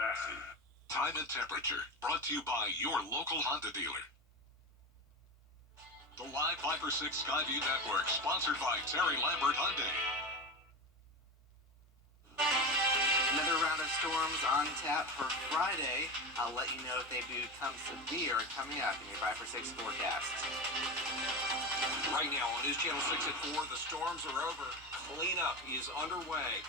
Massey. Time and temperature, brought to you by your local Honda dealer. The live Viper 6 Skyview Network, sponsored by Terry Lambert Hyundai. Another round of storms on tap for Friday. I'll let you know if they become severe coming up in your Viper 6 forecast. Right now on News Channel 6 at 4, the storms are over. Cleanup is underway.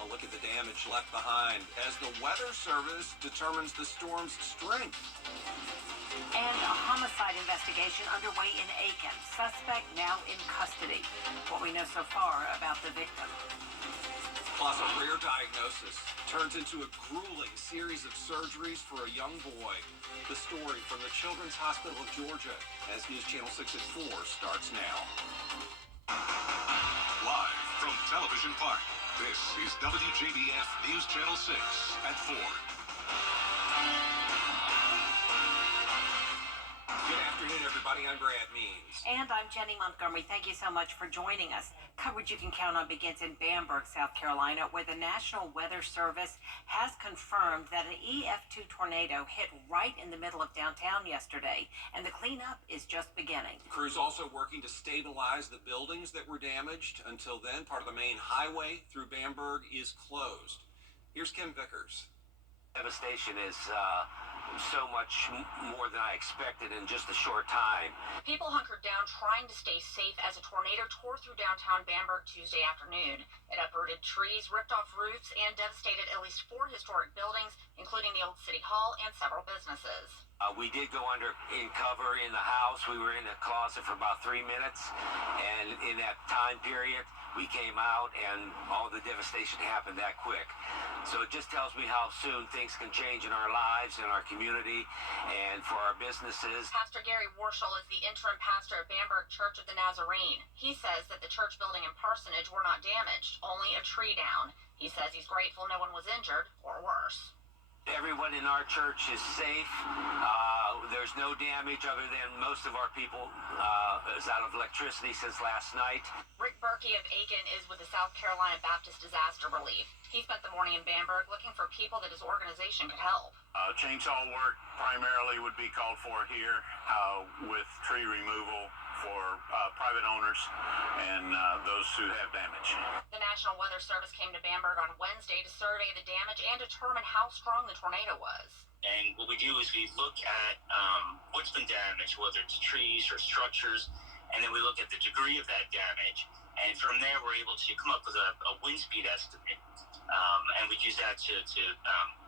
A look at the damage left behind as the Weather Service determines the storm's strength. And a homicide investigation underway in Aiken. Suspect now in custody. What we know so far about the victim. Plus, a rare diagnosis turns into a grueling series of surgeries for a young boy. The story from the Children's Hospital of Georgia as News Channel 6 at 4 starts now. Live from Television Park, this is WJBF News Channel 6 at 4. Good afternoon, everybody. I'm Brad Means. And I'm Jenny Montgomery. Thank you so much for joining us. Coverage you can count on begins in Bamberg, South Carolina, where the National Weather Service has confirmed that an EF2 tornado hit right in the middle of downtown yesterday, and the cleanup is just beginning. Crews also working to stabilize the buildings that were damaged. Until then, part of the main highway through Bamberg is closed. Here's Kim Vickers. Devastation is so much more than I expected in just a short time. People hunkered down trying to stay safe as a tornado tore through downtown Bamberg Tuesday afternoon. It uprooted trees, ripped off roofs, and devastated at least 4 historic buildings, including the old city hall and several businesses. We did go in cover in the house. We were in the closet for about 3 minutes, and in that time period, we came out, and all the devastation happened that quick. So it just tells me how soon things can change in our lives, in our community, and for our businesses. Pastor Gary Warshall is the interim pastor at Bamberg Church of the Nazarene. He says that the church building and parsonage were not damaged, only a tree down. He says he's grateful no one was injured or worse. Everyone in our church is safe. There's no damage other than most of our people is out of electricity since last night. Rick Berkey of Aiken is with the South Carolina Baptist Disaster Relief. He spent the morning in Bamberg looking for people that his organization could help. Chainsaw work primarily would be called for here with tree removal for private owners and those who have damage. The National Weather Service came to Bamberg on Wednesday to survey the damage and determine how strong the tornado was. And what we do is we look at what's been damaged, whether it's trees or structures, and then we look at the degree of that damage. And from there, we're able to come up with a wind speed estimate. And we use that to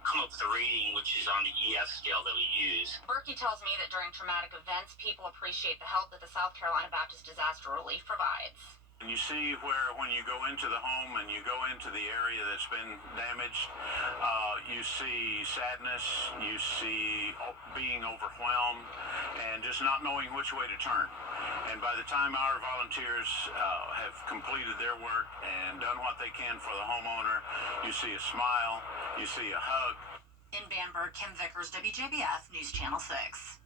come up with a rating, which is on the EF scale that we use. Berkey tells me that during traumatic events, people appreciate the help that the South Carolina Baptist Disaster Relief provides. And you see where when you go into the home and you go into the area that's been damaged, you see sadness, you see being overwhelmed, and just not knowing which way to turn. And by the time our volunteers have completed their work and done what they can for the homeowner, you see a smile, you see a hug. In Bamberg, Kim Vickers, WJBF News Channel 6.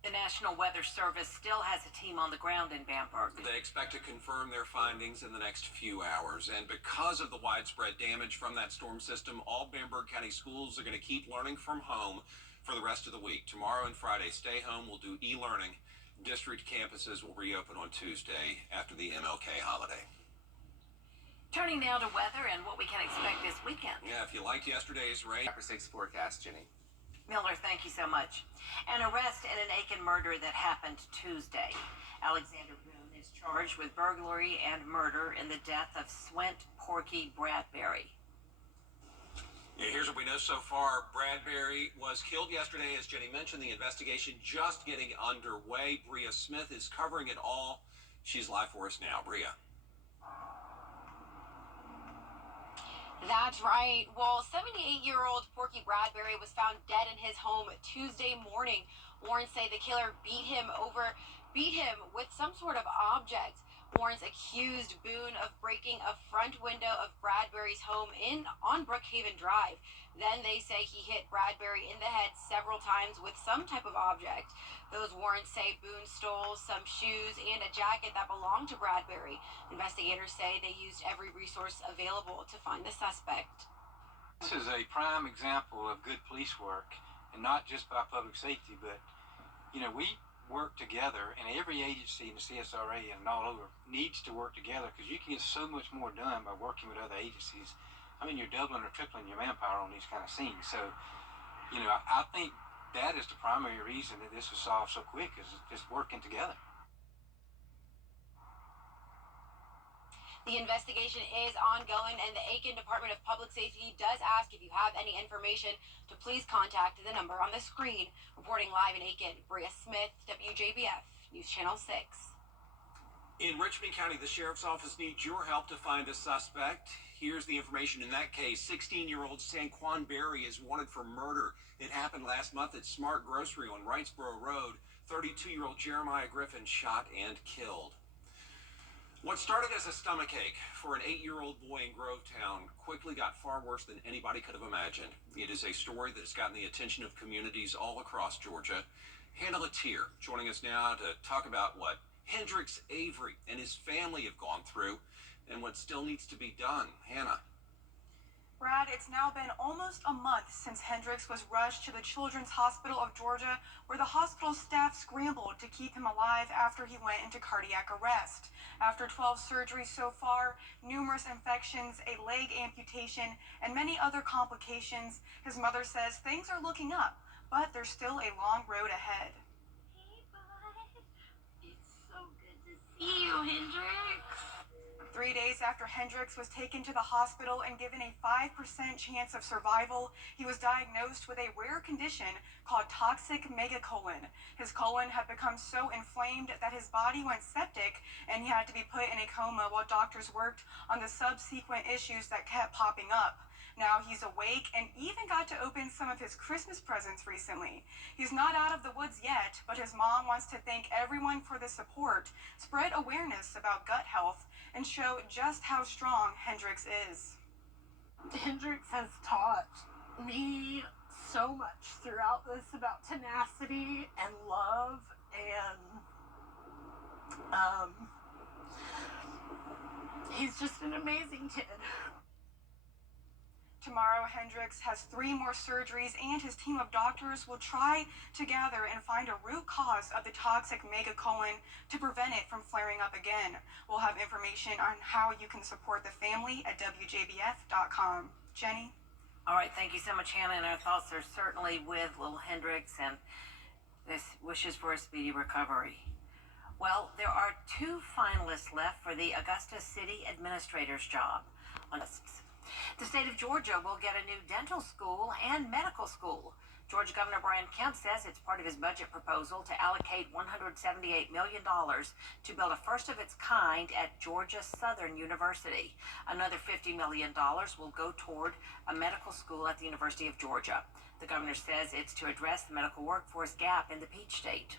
The National Weather Service still has a team on the ground in Bamberg. They expect to confirm their findings in the next few hours. And because of the widespread damage from that storm system, all Bamberg County schools are going to keep learning from home for the rest of the week. Tomorrow and Friday, stay home. We'll do e-learning. District campuses will reopen on Tuesday after the MLK holiday. Turning now to weather and what we can expect this weekend. Yeah, if you liked yesterday's rain. Viper 6 forecast, Jenny. Miller, thank you so much. An arrest in an Aiken murder that happened Tuesday. Alexander Boone is charged with burglary and murder in the death of Swent Porky Bradbury. Yeah, here's what we know so far. Bradbury was killed yesterday, as Jenny mentioned. The investigation just getting underway. Bria Smith is covering it all. She's live for us now. Bria. That's right. Well, 78-year-old Porky Bradbury was found dead in his home Tuesday morning. Warrants say the killer beat him with some sort of object. Warrants accused Boone of breaking a front window of Bradbury's home on Brookhaven Drive. Then they say he hit Bradbury in the head several times with some type of object. Those warrants say Boone stole some shoes and a jacket that belonged to Bradbury. Investigators say they used every resource available to find the suspect. This is a prime example of good police work, and not just by public safety, but, we work together, and every agency in the CSRA and all over needs to work together because you can get so much more done by working with other agencies. I mean, you're doubling or tripling your manpower on these kind of scenes. So, I think that is the primary reason that this was solved so quick, is just working together. The investigation is ongoing, and the Aiken Department of Public Safety does ask if you have any information to please contact the number on the screen. Reporting live in Aiken, Bria Smith, WJBF, News Channel 6. In Richmond County, the Sheriff's Office needs your help to find a suspect. Here's the information in that case. 16-year-old Sanquan Berry is wanted for murder. It happened last month at Smart Grocery on Wrightsboro Road. 32-year-old Jeremiah Griffin shot and killed. What started as a stomachache for an 8-year-old boy in Grovetown quickly got far worse than anybody could have imagined. It is a story that has gotten the attention of communities all across Georgia. Hannah Latier joining us now to talk about what Hendrix Avery and his family have gone through and what still needs to be done. Hannah. Brad, it's now been almost a month since Hendrix was rushed to the Children's Hospital of Georgia, where the hospital staff scrambled to keep him alive after he went into cardiac arrest. After 12 surgeries so far, numerous infections, a leg amputation, and many other complications, his mother says things are looking up, but there's still a long road ahead. Hey, bud. It's so good to see you, Hendrix. 3 days after Hendrix was taken to the hospital and given a 5% chance of survival, he was diagnosed with a rare condition called toxic megacolon. His colon had become so inflamed that his body went septic and he had to be put in a coma while doctors worked on the subsequent issues that kept popping up. Now he's awake and even got to open some of his Christmas presents recently. He's not out of the woods yet, but his mom wants to thank everyone for the support, spread awareness about gut health, and show just how strong Hendrix is. Hendrix has taught me so much throughout this about tenacity and love, and he's just an amazing kid. Tomorrow, Hendrix has 3 more surgeries, and his team of doctors will try to gather and find a root cause of the toxic megacolon to prevent it from flaring up again. We'll have information on how you can support the family at WJBF.com. Jenny? All right, thank you so much, Hannah, and our thoughts are certainly with little Hendrix and this wishes for a speedy recovery. Well, there are 2 finalists left for the Augusta City Administrator's job. The state of Georgia will get a new dental school and medical school. Georgia Governor Brian Kemp says it's part of his budget proposal to allocate $178 million to build a first of its kind at Georgia Southern University. Another $50 million will go toward a medical school at the University of Georgia. The governor says it's to address the medical workforce gap in the Peach State.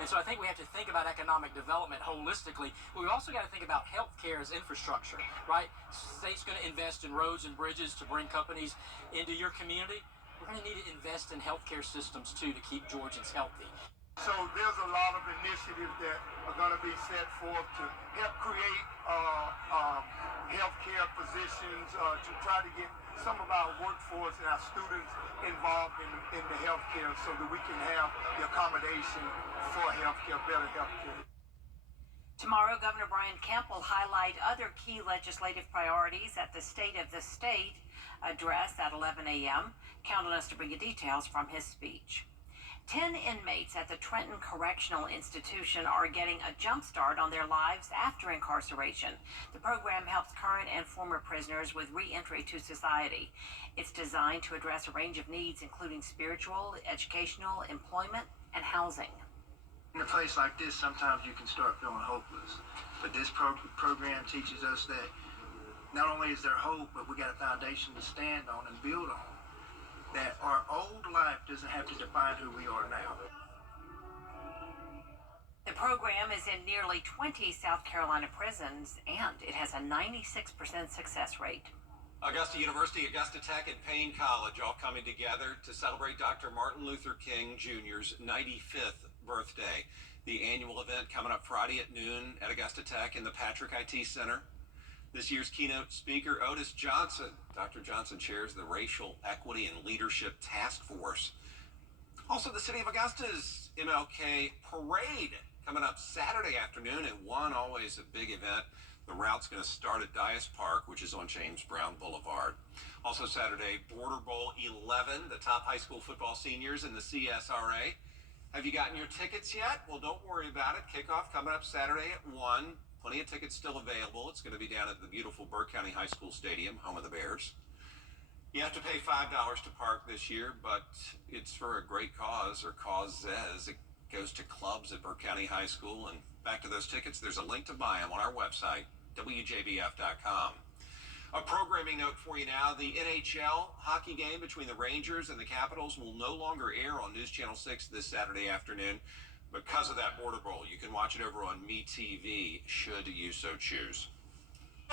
And so I think we have to think about economic development holistically, but we've also got to think about healthcare as infrastructure, right? State's going to invest in roads and bridges to bring companies into your community. We're going to need to invest in healthcare systems, too, to keep Georgians healthy. So there's a lot of initiatives that are going to be set forth to help create healthcare positions, to try to get some of our workforce and our students involved in the healthcare so that we can have the accommodation for healthcare, better healthcare. Tomorrow, Governor Brian Kemp will highlight other key legislative priorities at the State of the State address at 11 a.m. Count on us to bring you details from his speech. 10 inmates at the Trenton Correctional Institution are getting a jump start on their lives after incarceration. The program helps current and former prisoners with re-entry to society. It's designed to address a range of needs, including spiritual, educational, employment, and housing. In a place like this, sometimes you can start feeling hopeless. But this program teaches us that not only is there hope, but we got a foundation to stand on and build on. That our old life doesn't have to define who we are now. The program is in nearly 20 South Carolina prisons, and it has a 96% success rate. Augusta University, Augusta Tech, and Payne College all coming together to celebrate Dr. Martin Luther King Jr.'s 95th birthday. The annual event coming up Friday at noon at Augusta Tech in the Patrick IT Center. This year's keynote speaker, Otis Johnson. Dr. Johnson chairs the Racial Equity and Leadership Task Force. Also, the City of Augusta's MLK Parade coming up Saturday afternoon at 1, always a big event. The route's going to start at Dias Park, which is on James Brown Boulevard. Also Saturday, Border Bowl 11, the top high school football seniors in the CSRA. Have you gotten your tickets yet? Well, don't worry about it. Kickoff coming up Saturday at 1. Plenty of tickets still available. It's going to be down at the beautiful Burke County High School Stadium, home of the Bears. You have to pay $5 to park this year, but it's for a great cause, or causes. It goes to clubs at Burke County High School. And back to those tickets, there's a link to buy them on our website, WJBF.com. A programming note for you now. The NHL hockey game between the Rangers and the Capitals will no longer air on News Channel 6 this Saturday afternoon because of that Border Bowl. You can watch it over on MeTV, should you so choose.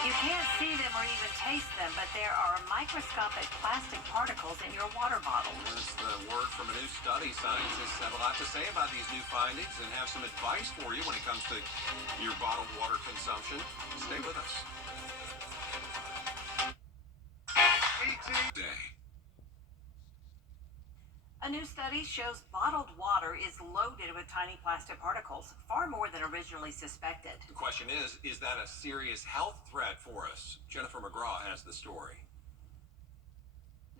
You can't see them or even taste them, but there are microscopic plastic particles in your water bottles. That's the word from a new study. Scientists have a lot to say about these new findings and have some advice for you when it comes to your bottled water consumption. Stay with us. Day. A new study shows bottled water is loaded with tiny plastic particles, far more than originally suspected. The question is that a serious health threat for us? Jennifer McGraw has the story.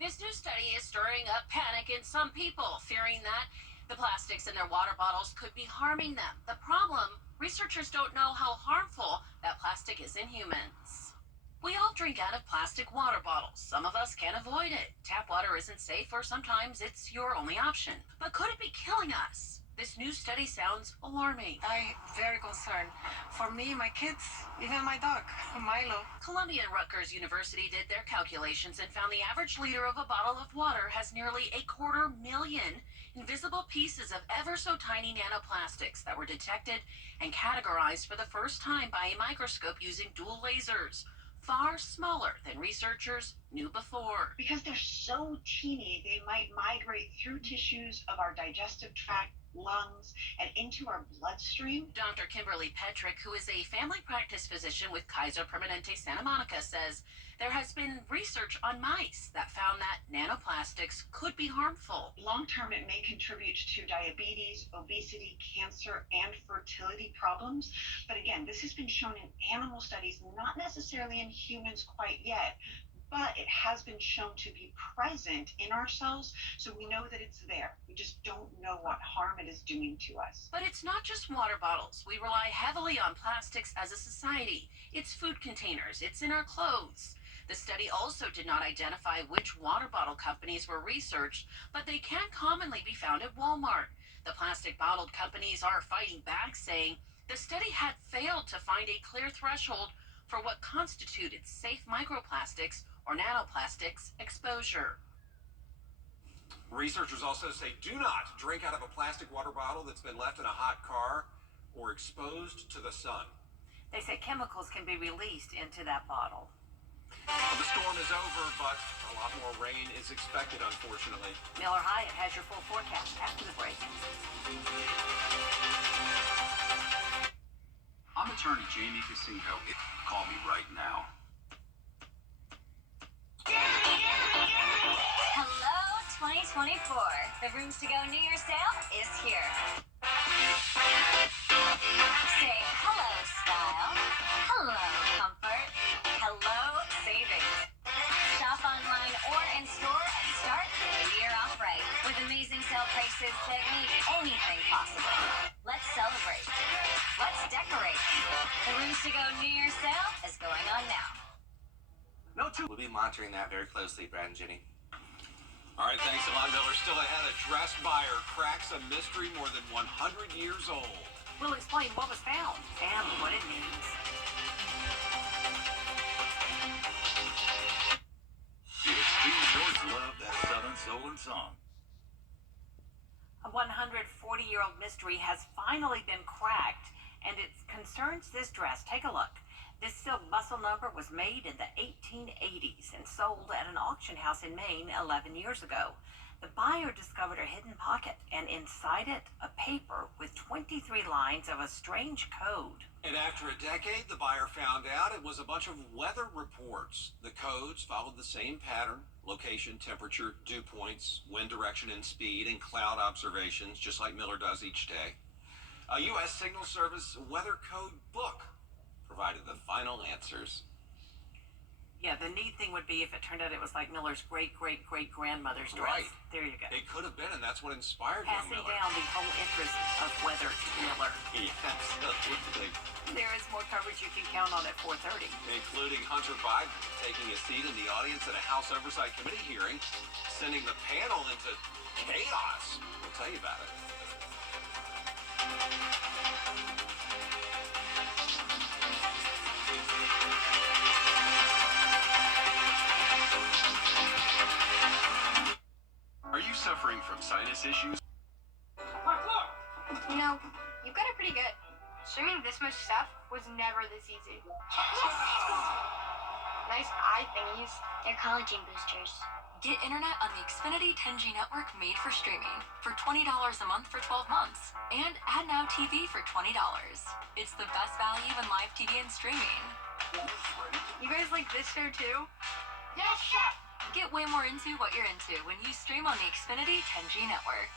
This new study is stirring up panic in some people, fearing that the plastics in their water bottles could be harming them. The problem, researchers don't know how harmful that plastic is in humans. We all drink out of plastic water bottles. Some of us can't avoid it. Tap water isn't safe, or sometimes it's your only option. But could it be killing us? This new study sounds alarming. I'm very concerned. For me, my kids, even my dog, Milo. Columbia and Rutgers University did their calculations and found the average liter of a bottle of water has nearly 250,000 invisible pieces of ever so tiny nanoplastics that were detected and categorized for the first time by a microscope using dual lasers. Far smaller than researchers knew before. Because they're so teeny, they might migrate through tissues of our digestive tract, lungs, and into our bloodstream. Dr. Kimberly Petrick, who is a family practice physician with Kaiser Permanente Santa Monica, says there has been research on mice that found that nanoplastics could be harmful. Long term, it may contribute to diabetes, obesity, cancer, and fertility problems. But again, this has been shown in animal studies, not necessarily in humans quite yet. But it has been shown to be present in our cells, so we know that it's there. We just don't know what harm it is doing to us. But it's not just water bottles. We rely heavily on plastics as a society. It's food containers. It's in our clothes. The study also did not identify which water bottle companies were researched, but they can commonly be found at Walmart. The plastic bottled companies are fighting back, saying the study had failed to find a clear threshold for what constituted safe microplastics or nanoplastics exposure. Researchers also say do not drink out of a plastic water bottle that's been left in a hot car or exposed to the sun. They say chemicals can be released into that bottle. Well, the storm is over, but a lot more rain is expected, unfortunately. Miller Hyatt has your full forecast after the break. I'm attorney Jamie Casino. Call me right now. Hello, 2024. The Rooms to Go New Year's sale is here. Say hello, style. Hello, comfort. Hello, savings. Shop online or in store and start the year off right with amazing sale prices that make anything possible. Let's celebrate. Let's decorate. The Rooms to Go New Year's sale is going on now. We'll be monitoring that very closely, Brad and Jenny. All right, thanks a lot, Miller. Still ahead, a dress buyer cracks a mystery more than 100 years old. We'll explain what was found and what it means. It's Steve George Love, that Southern Soul and Song. A 140-year-old mystery has finally been cracked, and it concerns this dress. Take a look. This silk bustle number was made in the 1880s and sold at an auction house in Maine 11 years ago. The buyer discovered a hidden pocket, and inside it, a paper with 23 lines of a strange code. And after a decade, the buyer found out it was a bunch of weather reports. The codes followed the same pattern: location, temperature, dew points, wind direction and speed, and cloud observations, just like Miller does each day. A U.S. Signal Service weather code book provided the final answers. Yeah, the neat thing would be if it turned out it was like Miller's great-great-great-grandmother's dress. Right. There you go. It could have been, and that's what inspired young Passing Miller. down the whole interest of weather to Miller. Yeah, absolutely. There is more coverage you can count on at 4:30. Including Hunter Biden taking a seat in the audience at a House Oversight Committee hearing, sending the panel into chaos. We'll tell you about it. Are you suffering from sinus issues? You know, you've got it pretty good. Streaming this much stuff was never this easy. Nice eye thingies. They're collagen boosters. Get internet on the Xfinity 10G network made for streaming for $20 a month for 12 months. And Add Now TV for $20. It's the best value in live TV and streaming. You guys like this show too? Yes, chef! Get way more into what you're into when you stream on the Xfinity 10G network.